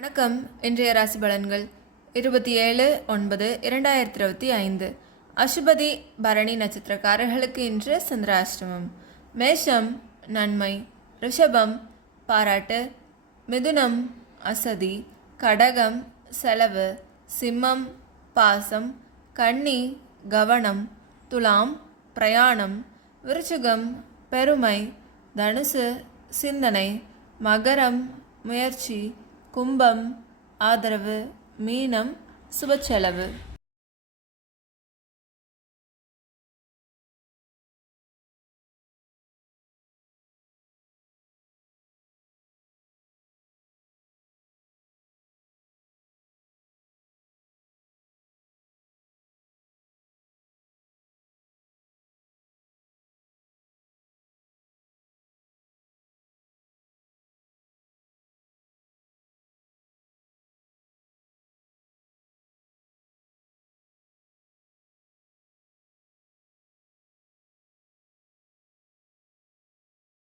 வணக்கம். இன்றைய ராசி பலன்கள் 27/9/2025 அசுபதி பரணி நட்சத்திரக்காரர்களுக்கு இன்று சந்திராஷ்டமம். மேஷம் நன்மை, ரிஷபம் பாராட்டு, மிதுனம் அசதி, கடகம் செலவு, சிம்மம் பாசம், கன்னி கவனம், துலாம் பிரயாணம், விருச்சிகம் பெருமை, தனுசு சிந்தனை, மகரம் முயற்சி, கும்பம் ஆதரவு, மீனம் சுபச்செலவு.